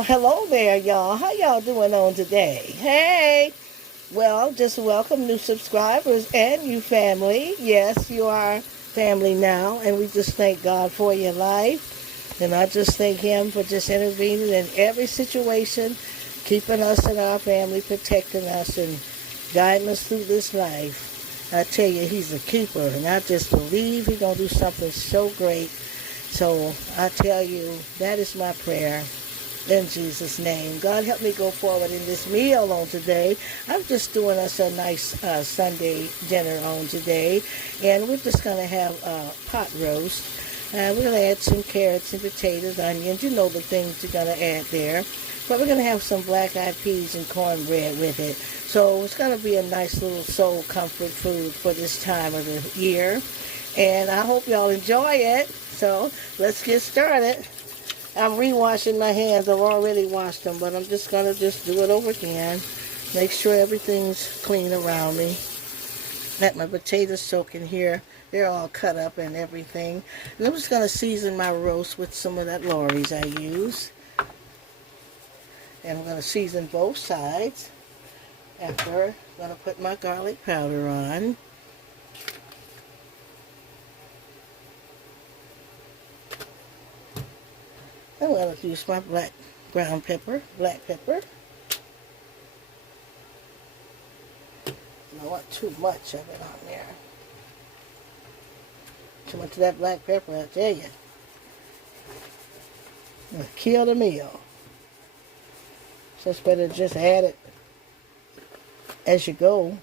Well, hello there, y'all. How y'all doing on today? Hey! Well, just welcome new subscribers and you family. Yes, you are family now, and we just thank God for your life. And I just thank Him for just intervening in every situation, keeping us and our family, protecting us, and guiding us through this life. I tell you, He's a keeper, and I just believe He's going to do something so great. So I tell you, that is my prayer. In Jesus' name. God, help me go forward in this meal on today. I'm just doing us a nice Sunday dinner on today. And we're just going to have pot roast. We're going to add some carrots and potatoes, onions. You know the things you're going to add there. But we're going to have some black-eyed peas and cornbread with it. So it's going to be a nice little soul comfort food for this time of the year. And I hope y'all enjoy it. So let's get started. I'm re-washing my hands. I've already washed them, but I'm just going to do it over again. Make sure everything's clean around me. Let my potatoes soak in here. They're all cut up and everything. And I'm just going to season my roast with some of that Lawry's I use. And I'm going to season both sides. After, I'm going to put my garlic powder on. I'm going to use my black pepper. I don't want too much of it on there. Too much of that black pepper, I tell you. It'll kill the meal. So it's better to just add it as you go.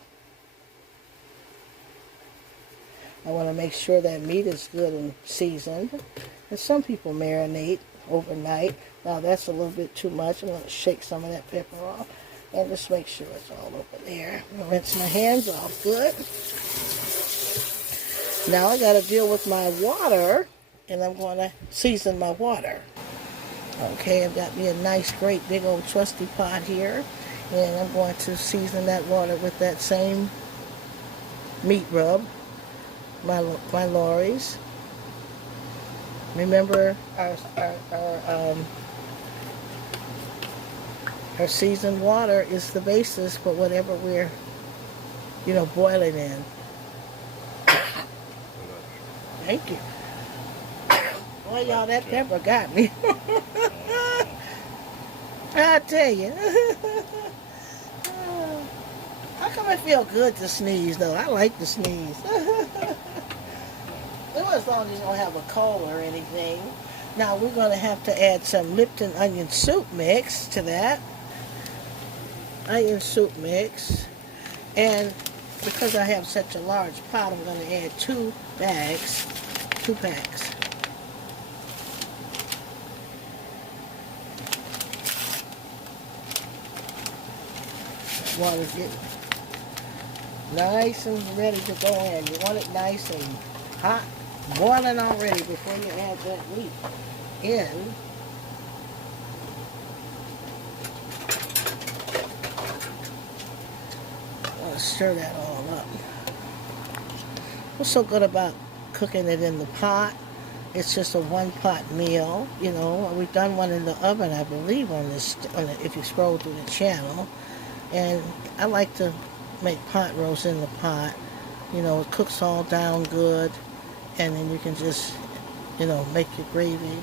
I want to make sure that meat is good and seasoned. And some people marinate overnight. Now that's a little bit too much. I'm going to shake some of that pepper off and just make sure it's all over there. I'm going to rinse my hands off good. Now I got to deal with my water, and I'm going to season my water. Okay, I've got me a nice, great, big old trusty pot here, and I'm going to season that water with that same meat rub, my Lawry's. Remember, our seasoned water is the basis for whatever we're, boiling in. Thank you. Boy, y'all, that pepper got me. I tell you. How come it feel good to sneeze, though? I like to sneeze. As long as you don't have a cold or anything. Now we're going to have to add some Lipton onion soup mix to that. Onion soup mix. And because I have such a large pot, I'm going to add 2 packs. Water's getting nice and ready to go in. You want it nice and hot, boiling already before you add that meat in. Stir that all up. What's so good about cooking it in the pot? It's just a one-pot meal. We've done one in the oven, I believe, if you scroll through the channel. And I like to make pot roast in the pot. It cooks all down good. And then you can just, make your gravy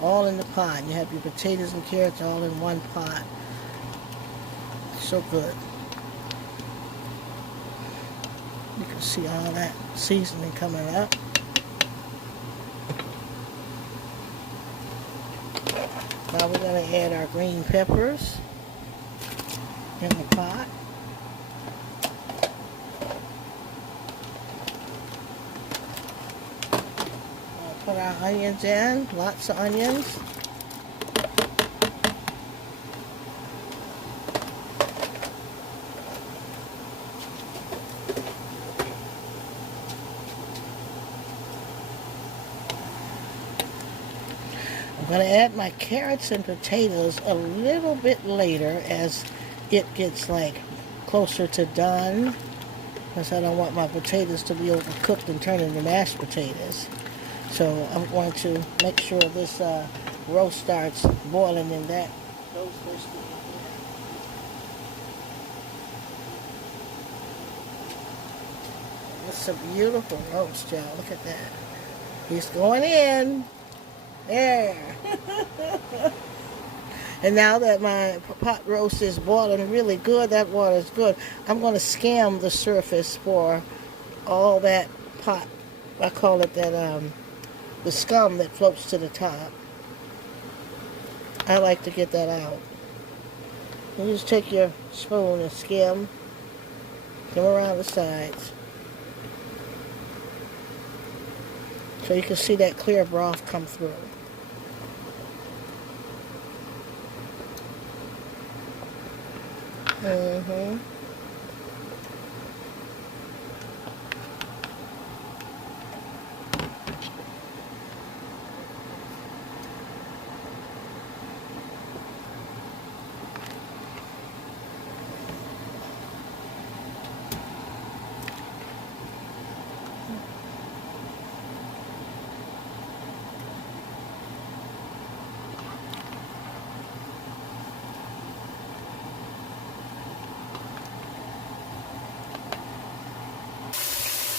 all in the pot. You have your potatoes and carrots all in one pot. So good. You can see all that seasoning coming up. Now we're going to add our green peppers in the pot. Put our onions in, lots of onions. I'm going to add my carrots and potatoes a little bit later as it gets closer to done, because I don't want my potatoes to be overcooked and turn into mashed potatoes. So I'm going to make sure this roast starts boiling in that goes this way here. It's a beautiful roast, y'all. Look at that. He's going in. There. And now that my pot roast is boiling really good, that water is good, I'm going to skim the surface for all that pot. I call it that, the scum that floats to the top. I like to get that out. You just take your spoon and skim around the sides. So you can see that clear broth come through. Mm-hmm.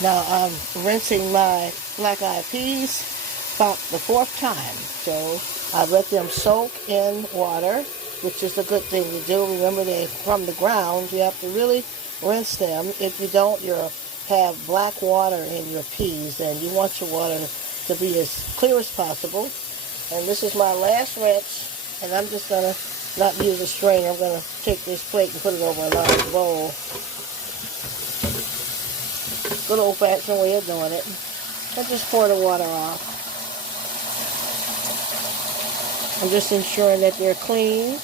Now I'm rinsing my black-eyed peas about the 4th time. So I let them soak in water, which is a good thing to do. Remember, they're from the ground. You have to really rinse them. If you don't, you'll have black water in your peas, and you want your water to be as clear as possible. And this is my last rinse, and I'm just going to not use a strainer. I'm going to take this plate and put it over a large bowl. Good old-fashioned way of doing it. I just pour the water off. I'm just ensuring that they're clean,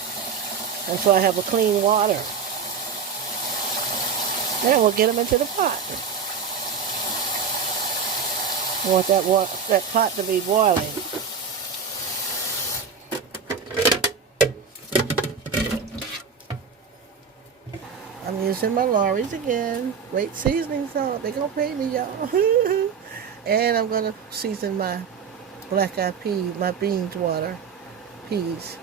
and so I have a clean water. Then we'll get them into the pot. I want that pot to be boiling. I'm using my Lawry's again. Great seasoning salt. They're going to pay me, y'all. And I'm going to season my black-eyed pea, my beans water, peas.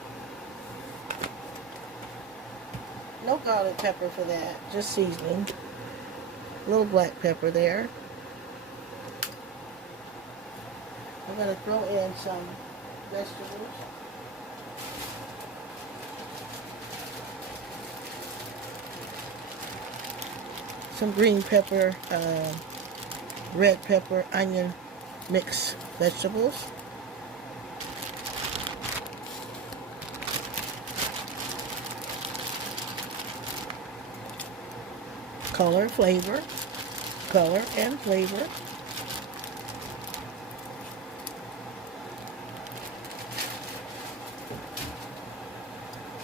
No garlic pepper for that. Just seasoning. A little black pepper there. I'm going to throw in some vegetables. Some green pepper, red pepper, onion, mixed vegetables. Color, flavor, color and flavor.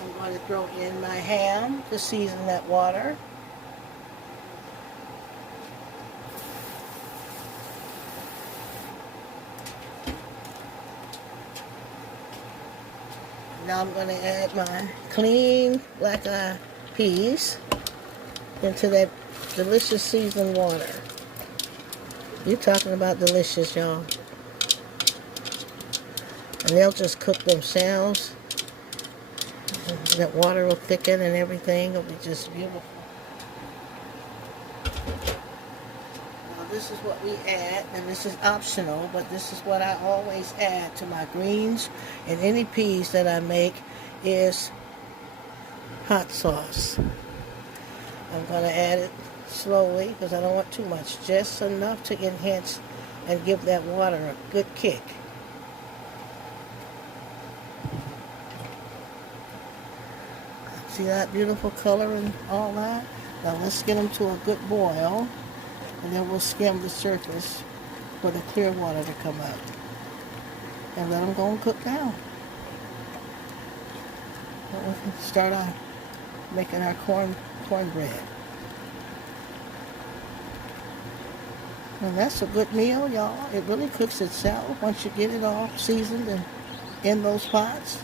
I'm going to throw in my ham to season that water. Now I'm going to add my clean black-eyed peas into that delicious seasoned water. You're talking about delicious, y'all. And they'll just cook themselves. That water will thicken and everything. It'll be just beautiful. Now this is what we add, and this is optional, but this is what I always add to my greens and any peas that I make is hot sauce. I'm going to add it slowly because I don't want too much. Just enough to enhance and give that water a good kick. See that beautiful color and all that? Now let's get them to a good boil, and then we'll skim the surface for the clear water to come out. And let them go and cook down. And we can start on making our cornbread. And that's a good meal, y'all. It really cooks itself once you get it all seasoned and in those pots.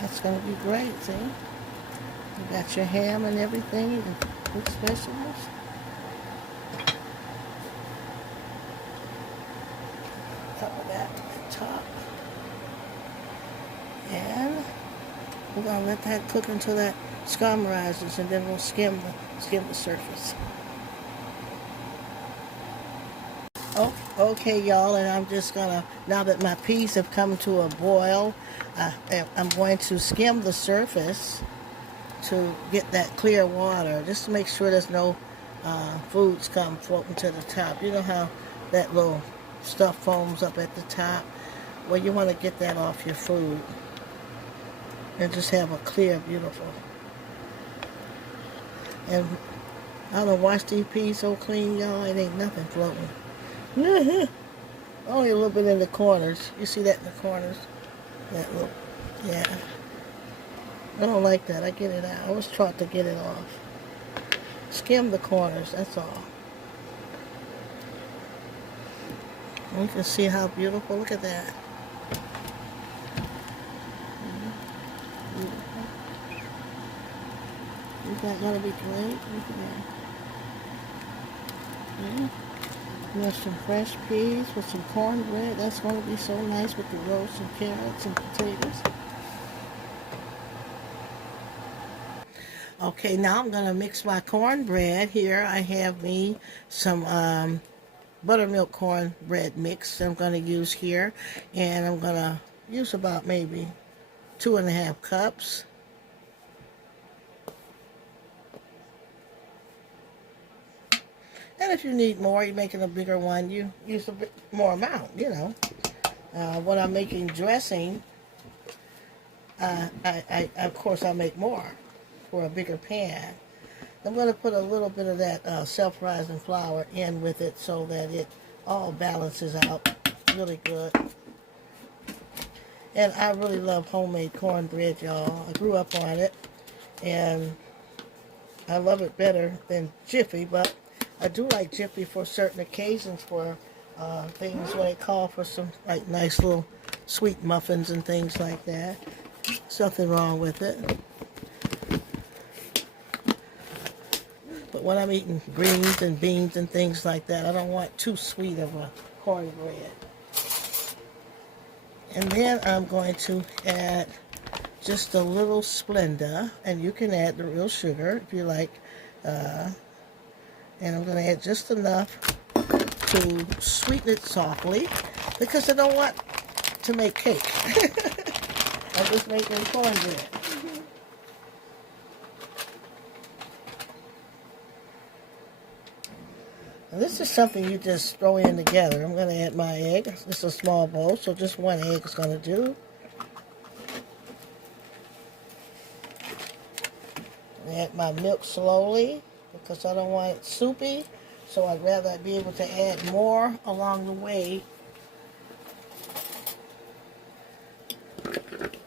That's going to be great, see? You got your ham and everything, and mixed vegetables. Top of that, top. gonna let that cook until that scum rises, and then we'll skim the surface. Oh, okay, y'all, and I'm just gonna, now that my peas have come to a boil, I'm going to skim the surface to get that clear water, just to make sure there's no foods come floating to the top. You know how that little stuff foams up at the top? Well, you want to get that off your food and just have a clear, beautiful. And I don't know, wash these peas so clean, y'all, it ain't nothing floating. Only a little bit in the corners. You see that in the corners? That little, yeah. I don't like that. I get it out. I was taught to get it off. Skim the corners, that's all. And you can see how beautiful. Look at that. Is that going to be great? Look at that. Yeah. We have some fresh peas with some cornbread. That's going to be so nice with the roast and carrots and potatoes. Okay, now I'm going to mix my cornbread. Here I have me some buttermilk cornbread mix I'm going to use here. And I'm going to use about maybe 2.5 cups. And if you need more, you're making a bigger one, you use a bit more amount, you know. When I'm making dressing, of course, I'll make more for a bigger pan. I'm going to put a little bit of that self-rising flour in with it so that it all balances out really good. And I really love homemade cornbread, y'all. I grew up on it, and I love it better than Jiffy, but I do like Jiffy for certain occasions, for things when they call for some like nice little sweet muffins and things like that. There's nothing wrong with it. But when I'm eating greens and beans and things like that, I don't want too sweet of a cornbread. And then I'm going to add just a little Splenda, and you can add the real sugar if you like. And I'm going to add just enough to sweeten it softly, because I don't want to make cake. I'm just making cornbread. And this is something you just throw in together. I'm going to add my egg. It's a small bowl, so just one egg is going to do. Add my milk slowly, because I don't want it soupy, so I'd rather be able to add more along the way.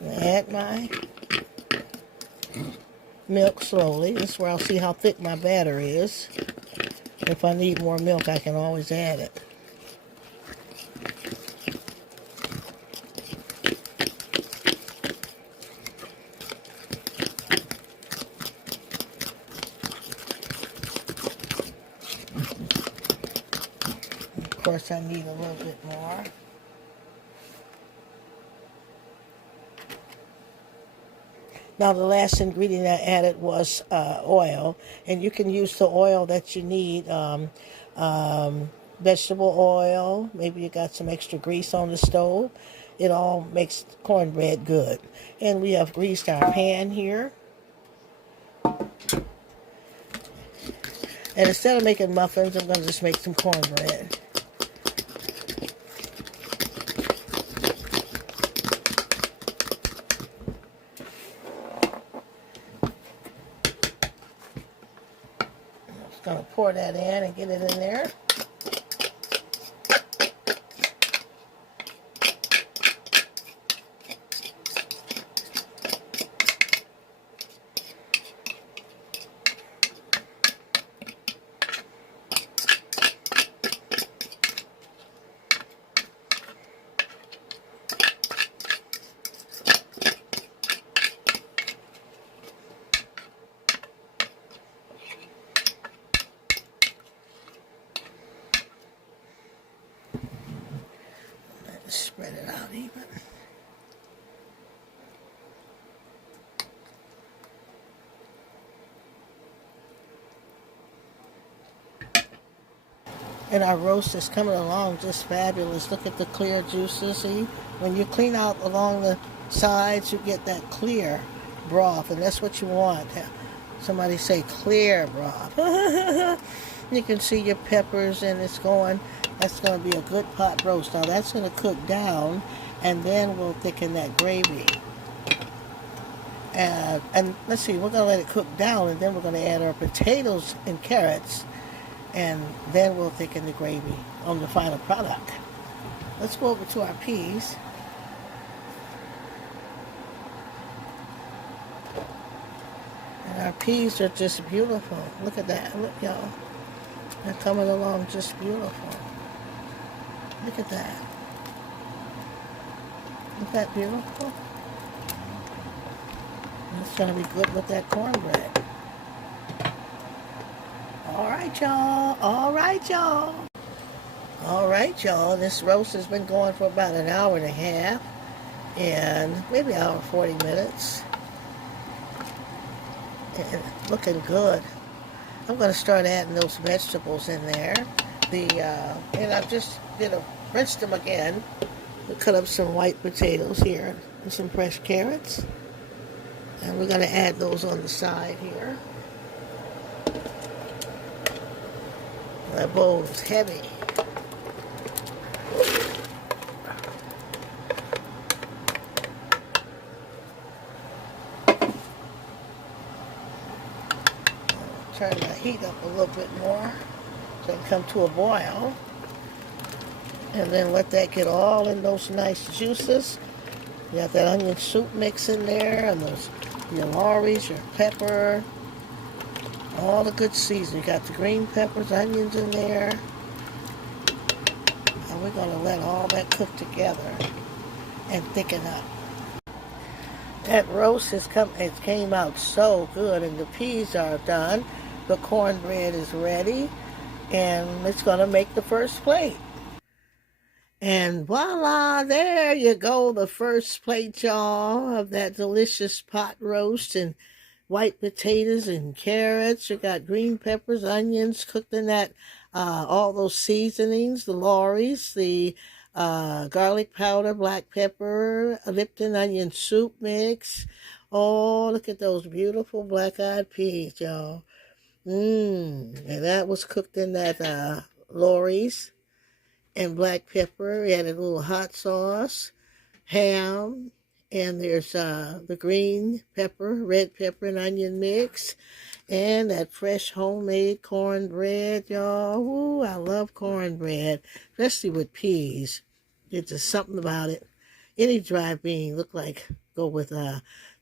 Add my milk slowly. This is where I'll see how thick my batter is. If I need more milk, I can always add it. Of course, I need a little bit more. Now, the last ingredient I added was oil, and you can use the oil that you need. Vegetable oil, maybe you got some extra grease on the stove. It all makes cornbread good. And we have greased our pan here. And instead of making muffins, I'm going to just make some cornbread. Just going to pour that in and get it in there. Spread it out even. And our roast is coming along just fabulous. Look at the clear juices. See, when you clean out along the sides, you get that clear broth, and that's what you want. Somebody say clear broth. You can see your peppers, and it's going. That's going to be a good pot roast. Now that's going to cook down, and then we'll thicken that gravy. And let's see, we're going to let it cook down, and then we're going to add our potatoes and carrots, and then we'll thicken the gravy on the final product. Let's go over to our peas. And our peas are just beautiful. Look at that. Look, y'all. They're coming along just beautiful. Look at that. Isn't that beautiful? It's going to be good with that cornbread. All right, y'all. All right, y'all. All right, y'all. This roast has been going for about an hour and a half. And maybe an hour and 40 minutes. And looking good. I'm going to start adding those vegetables in there. And I just rinsed them again. We cut up some white potatoes here and some fresh carrots. And we're going to add those on the side here. That bowl is heavy. Turn the heat up a little bit more so it can come to a boil. And then let that get all in those nice juices. You got that onion soup mix in there, and your Lawry's, your pepper, all the good seasoning. You got the green peppers, onions in there. And we're going to let all that cook together and thicken up. That roast it came out so good, and the peas are done. The cornbread is ready, and it's going to make the first plate. And voila, there you go, the first plate, y'all, of that delicious pot roast and white potatoes and carrots. You got green peppers, onions cooked in that, all those seasonings, the Lawry's, the garlic powder, black pepper, Lipton onion soup mix. Oh, look at those beautiful black-eyed peas, y'all. And that was cooked in that Lawry's and black pepper. We had a little hot sauce, ham, and there's the green pepper, red pepper, and onion mix, and that fresh homemade cornbread, y'all. Ooh, I love cornbread, especially with peas. It's just something about it. Any dry bean go with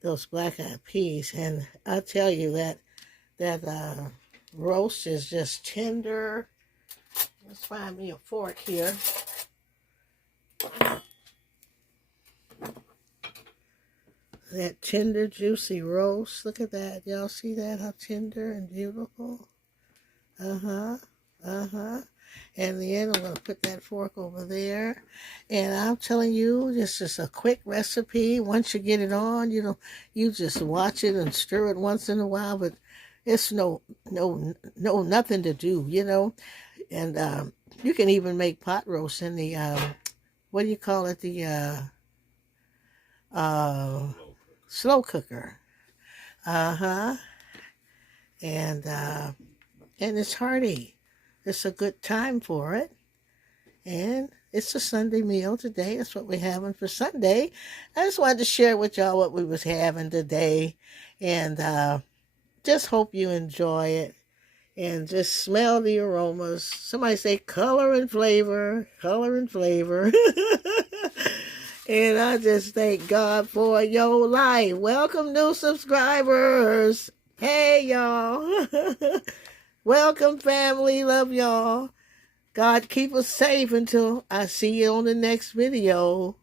those black-eyed peas, and I tell you that roast is just tender. Let's find me a fork here. That tender, juicy roast. Look at that. Y'all see that? How tender and beautiful. And then I'm going to put that fork over there. And I'm telling you, this is a quick recipe. Once you get it on, you just watch it and stir it once in a while. But it's nothing to do, And you can even make pot roast in the, what do you call it? The slow cooker. And it's hearty. It's a good time for it. And it's a Sunday meal today. That's what we're having for Sunday. I just wanted to share with y'all what we was having today. And just hope you enjoy it. And just smell the aromas. Somebody say color and flavor. Color and flavor. And I just thank God for your life. Welcome, new subscribers. Hey, y'all. Welcome, family. Love y'all. God keep us safe until I see you on the next video.